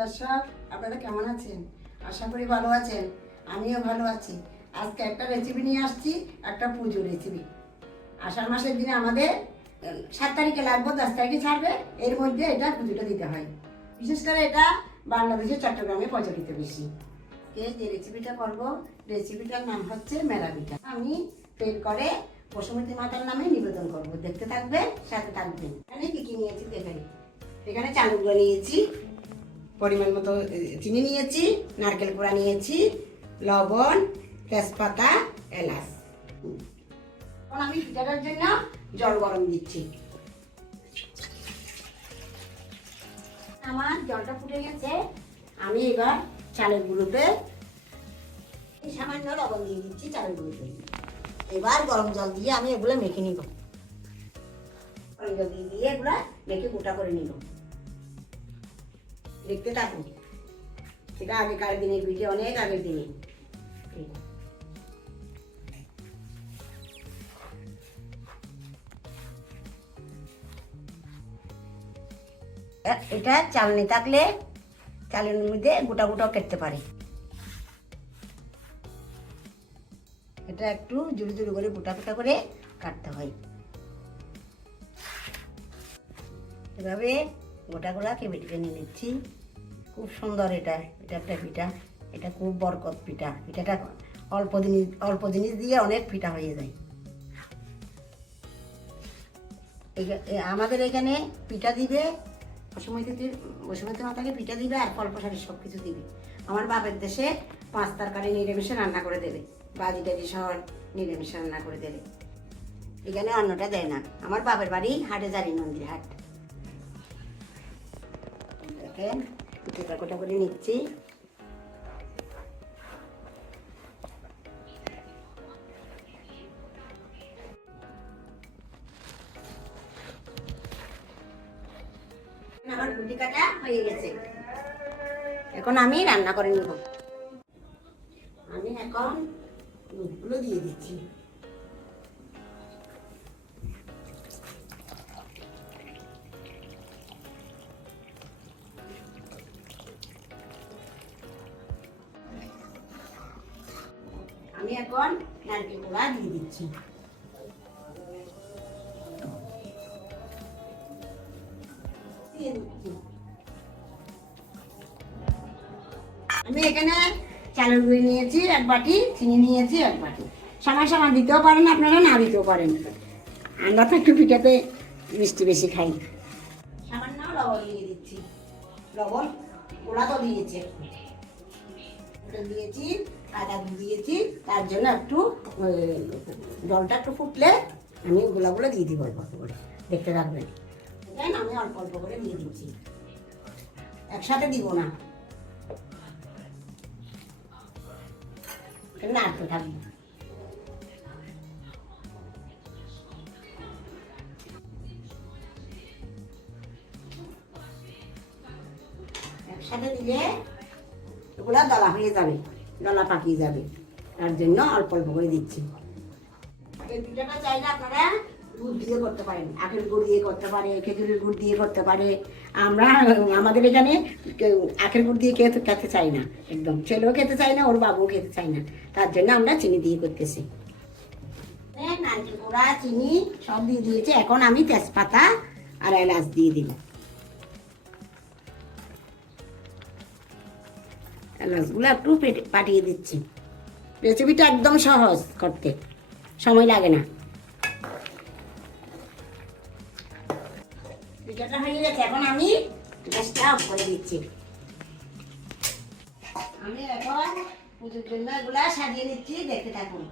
দর্শক, আপনারা কেমন আছেন? আশা করি ভালো আছেন। আমিও ভালো আছি। আজকে একটা রেসিপি নিয়ে আসছি, একটা পুজো রেসিপি। আষাঢ় মাসের দিনে আমাদের 7 তারিখে লাগবে, 10 তারিখে ছাড়বে। এর মধ্যে এটা পুজোটা দিতে হয়। বিশেষ করে এটা বাংলাদেশের চট্টগ্রামে প্রচলিত বেশি। যে রেসিপিটা করব, রেসিপিটার নাম হচ্ছে মেলা পিঠা। আমি তেল করে বসুমতী মাতার নামে নিবেদন করব। দেখতে থাকবেন, সাথে থাকবেন। এখানে কি কি নিয়েছি দেখেন। এখানে চালগুলো নিয়েছি, পরিমাণ মতো চিনি নিয়েছি, নারকেল কোড়া নিয়েছি, লবণ, তেজপাতা, এলাচ। এখন আমি পিঠাটার জন্য জল গরম দিচ্ছি। আমার জলটা ফুটে গেছে। আমি এবার চালের গুঁড়োতে সামান্য লবণ দিয়ে দিচ্ছি চালের গুঁড়োতে। এবার গরম জল দিয়ে আমি এগুলো মেখে নিব। গরম জল দিয়ে এগুলো মেখে গোটা করে নিব। দেখতে থাকুন। এটা আগেকার দিনের ভিডিও, অনেক আগের দিনে। এটা চালনি থাকলে চালের মধ্যে গোটা গোটা কেটে পারে। এটা একটু জুড়ি জুড়ি করে গোটা গোটা করে কাটতে হয়। এভাবে গোটা গোটা কেটে নিয়ে নিচ্ছি। খুব সুন্দর এটা একটা পিঠা। এটা খুব বরকত পিঠা। পিঠাটা অল্প জিনিস দিয়ে অনেক পিঠা হয়ে যায়। আমাদের এখানে পিঠা দিবে, বসুমতী মাতাকে পিঠা দিবে আর ফল প্রসাদী সব কিছু দিবে। আমার বাপের দেশে 5 তরকারি নিরামিষে রান্না করে দেবে, বাজি টাজি সহ নিরামিষে রান্না করে দেবে। এখানে অন্যটা দেয় না। আমার বাপের বাড়ি হাটে জারি মন্দির হাট। দেখেন পিঠা কোটা করে নিচ্ছি। আমার গুটি কাটা হয়ে গেছে। এখন আমি রান্না করে নিব। আমি এখন দুধগুলো দিয়ে দিচ্ছি। আমি এখন নারকেল কোড়া দিয়ে দিচ্ছি। আমি এখানে চালের গুঁড়ি নিয়েছি 1 বাটি, চিনি নিয়েছি 1 বাটি। সমান সমান দিতেও পারেন, আপনারা না দিতেও পারেন। আমরা তো একটু পিঠাতে মিষ্টি বেশি খাই। সামান্য লবণ দিয়ে দিচ্ছি। লবণ গোড়া তো দিয়েছি, দিয়েছি, আদা দিয়েছি। তার জন্য একটু জলটা একটু ফুটলে আমি গোলাগুলো দিয়ে দিব অল্প অল্প করে। দেখতে রাখবেন। আমি অল্প অল্প করে দিয়ে দিচ্ছি, একসাথে দিব না, নাড়তে থাকবো। একসাথে দিলে এগুলা দলা হয়ে যাবে, দলা পাকিয়ে যাবে। তার জন্য অল্প অল্প করে দিচ্ছি। এই পিঠাটা চাইলে আপনারা দুধ দিয়ে করতে পারেন, আখের গুড় দিয়ে করতে পারে, খেজুরের গুড় দিয়ে করতে পারে। আমাদের এখানে আখের গুড় দিয়ে খেতে চাই না, একদম ছেলেও খেতে চাই না, ওর বাবুও খেতে চাই না। তার জন্য আমরা চিনি দিয়ে করতেছি। নারকেল কোড়া, চিনি সব দিয়ে দিয়েছি। এখন আমি তেজপাতা আর এলাচ দিয়ে দিব। এলাচগুলো একটু পাঠিয়ে দিচ্ছি। রেসিপিটা একদম সহজ করতে, সময় লাগে না। পিঠাটা হয়ে গেছে। এখন আমি গ্যাসটা অফ করে দিচ্ছি। আমি এখন পুজোর জন্য এগুলা সাজিয়ে নিচ্ছি, দেখতে থাকুন।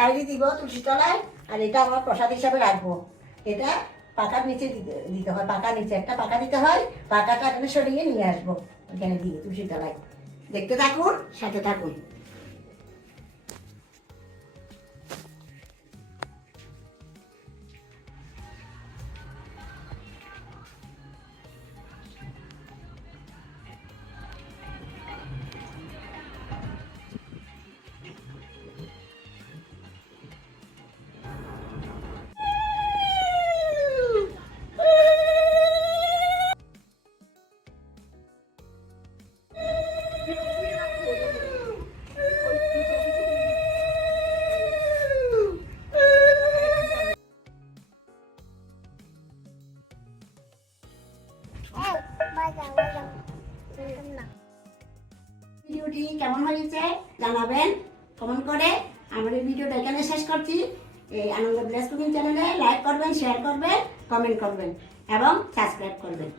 বাইরে দিব তুলসী তলায়, আর এটা আমার প্রসাদ হিসাবে রাখবো। এটা পাকার নিচে দিতে হয়, পাকা নিচে একটা পাকা দিতে হয়, পাকাটা এখানে সরিয়ে নিয়ে আসবো এখানে দিয়ে তুলসী তলায়। দেখতে থাকুন, সাথে থাকুন। ভিডিওটি কেমন হয়েছে জানাবেন কমেন্ট করে। আমার এই ভিডিওটা এখানে শেষ করছি। এই আনন্দ ব্লেস কুকিং চ্যানেলে লাইক করবেন, শেয়ার করবেন, কমেন্ট করবেন এবং সাবস্ক্রাইব করবেন।